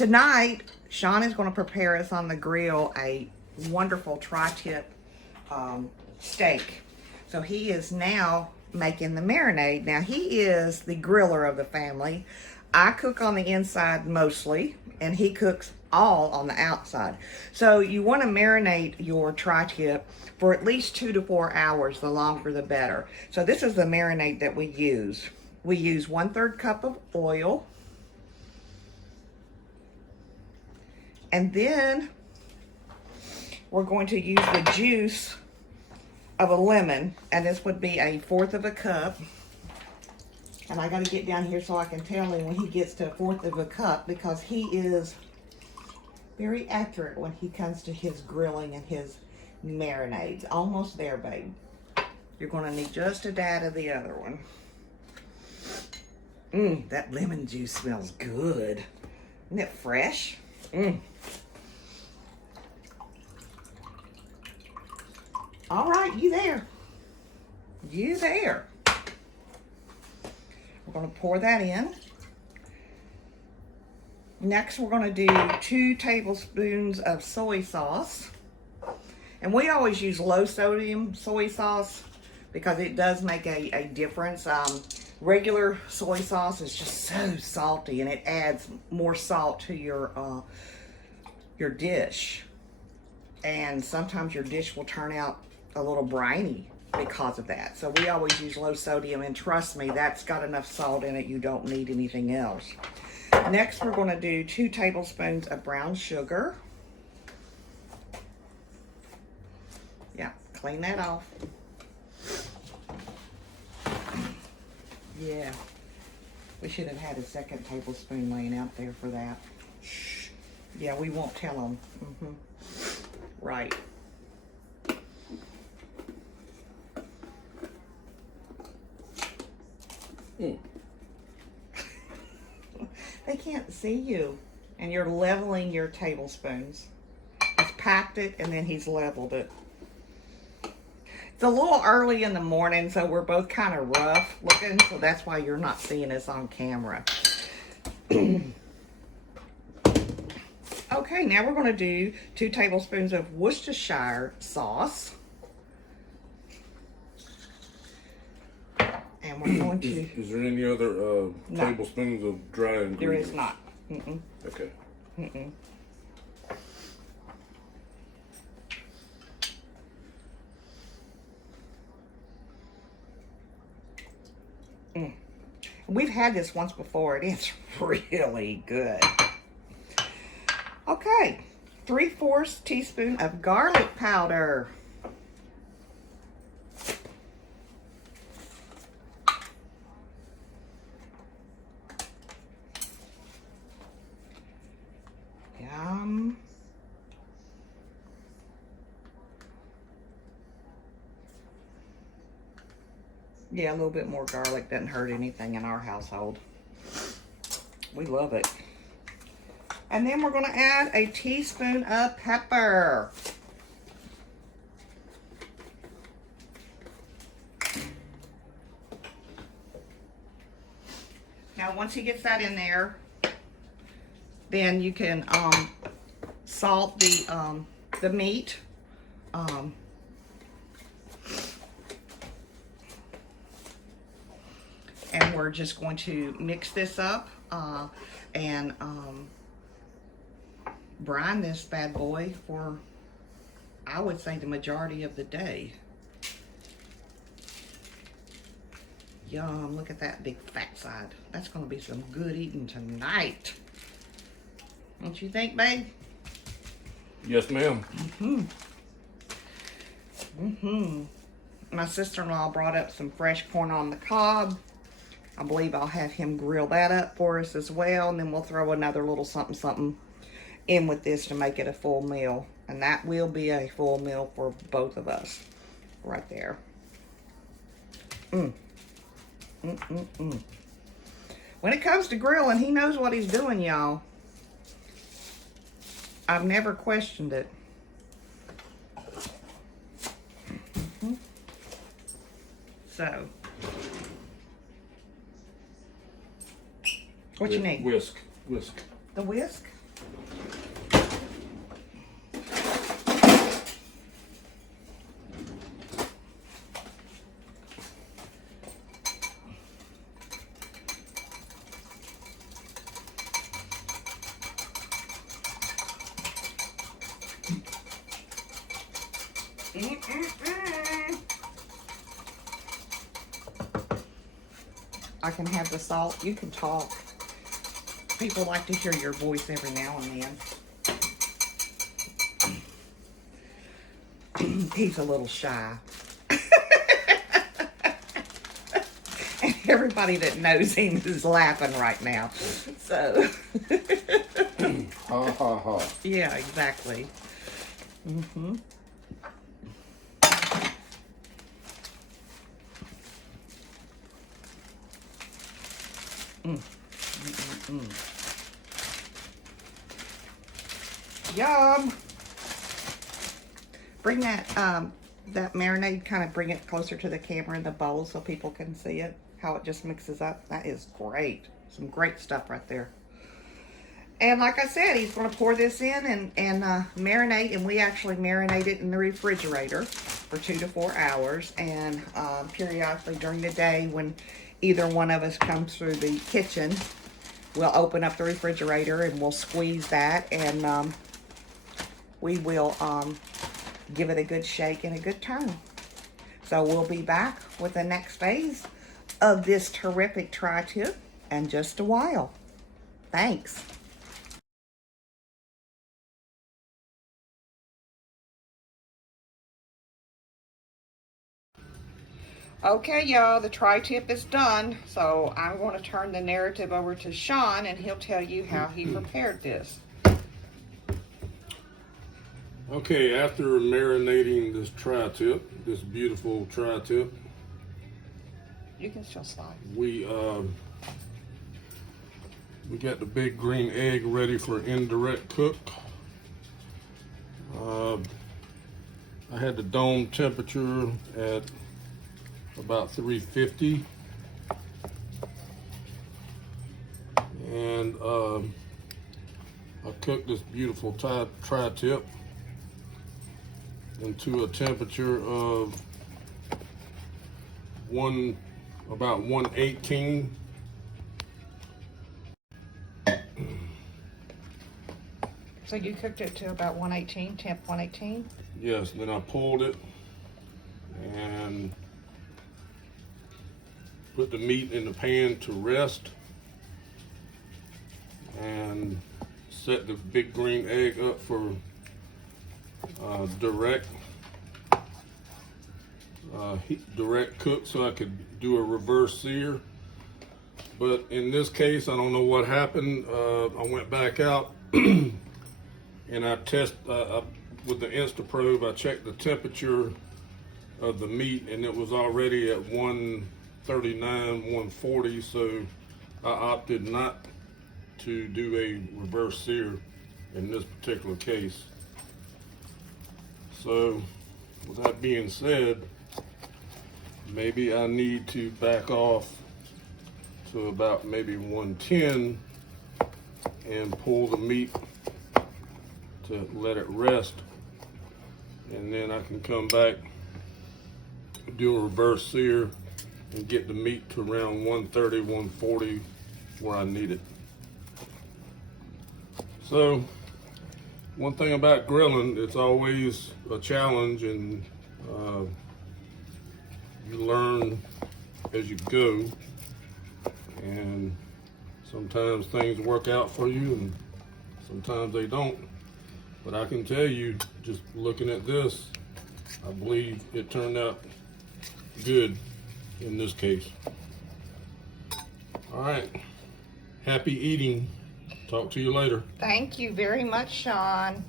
tonight, Sean is going to prepare us on the grill a wonderful tri-tip steak. So he is now making the marinade. Now he is the griller of the family. I cook on the inside mostly, and he cooks all on the outside. So you want to marinate your tri-tip for at least 2 to 4 hours. The longer the better. So this is the marinade that we use. We use 1/3 cup of oil. And then we're going to use the juice of a lemon, and this would be 1/4 of a cup. And I got to get down here so I can tell him when he gets to 1/4 of a cup, because he is very accurate when he comes to his grilling and his marinades. Almost there, babe. You're going to need just a dab of the other one. That lemon juice smells good. Isn't it fresh? All right, you there. You there. We're going to pour that in. Next, we're going to do 2 tablespoons of soy sauce. And we always use low sodium soy sauce because it does make a difference. Regular soy sauce is just so salty, and it adds more salt to your dish. And sometimes your dish will turn out a little briny because of that. So we always use low sodium, and trust me, that's got enough salt in it. You don't need anything else. Next, we're going to do 2 tablespoons of brown sugar. Yeah, clean that off. Yeah, we should have had a 2nd tablespoon laying out there for that. Shh. Yeah, we won't tell them. Right. They can't see you, and you're leveling your tablespoons. He's packed it, and then he's leveled it. It's a little early in the morning, so we're both kind of rough looking, so that's why you're not seeing us on camera. Okay, now we're going to do 2 tablespoons of Worcestershire sauce. And we're going to... Is there any other tablespoons of dry ingredients? There is not. Okay. We've had this once before. It is really good. Okay, 3/4 teaspoon of garlic powder. Yum. Yeah, a little bit more garlic doesn't hurt anything in our household. We love it. And then we're going to add a teaspoon of pepper. Now, once he gets that in there, then you can salt the meat. And we're just going to mix this up and brine this bad boy for, I would say, the majority of the day. Yum, look at that big fat side. That's going to be some good eating tonight. Don't you think, babe? Yes, ma'am. My sister-in-law brought up some fresh corn on the cob. I believe I'll have him grill that up for us as well, and then we'll throw another little something in with this to make it a full meal. And that will be a full meal for both of us right there. When it comes to grilling, he knows what he's doing, y'all. I've never questioned it. So, what you need? Whisk. The whisk? I can have the salt. You can talk. People like to hear your voice every now and then. He's a little shy. And everybody that knows him is laughing right now. So. Ha ha ha. Yeah, exactly. Mm-hmm. Yum. Bring that marinade, kind of bring it closer to the camera in the bowl so people can see it, how it just mixes up. That is great. Some great stuff right there. And like I said, he's going to pour this in and marinate, and we actually marinate it in the refrigerator for 2 to 4 hours. And periodically during the day, when either one of us comes through the kitchen, we'll open up the refrigerator and we'll squeeze that, and we will give it a good shake and a good turn. So we'll be back with the next phase of this terrific tri-tip in just a while. Thanks. Okay, y'all, the tri-tip is done. So I'm going to turn the narrative over to Sean, and he'll tell you how he prepared this. Okay, after marinating this tri-tip, this beautiful tri-tip, You can still slide. we got the big green egg ready for indirect cook. I had the dome temperature at about 350, and I cooked this beautiful tri-tip into a temperature of about 118. So you cooked it to about 118, temp 118? Yes, then I pulled it and put the meat in the pan to rest and set the big green egg up for direct cook so I could do a reverse sear. But in this case, I don't know what happened. I went back out and I with the Instaprobe, I checked the temperature of the meat, and it was already at 139, 140, so I opted not to do a reverse sear in this particular case. So with that being said, maybe I need to back off to about maybe 110 and pull the meat to let it rest, and then I can come back, do a reverse sear, and get the meat to around 130, 140 where I need it. So one thing about grilling, it's always a challenge, and you learn as you go, and sometimes things work out for you and sometimes they don't. But I can tell you, just looking at this, I believe it turned out good in this case. All right, happy eating. Talk to you later. Thank you very much, Sean.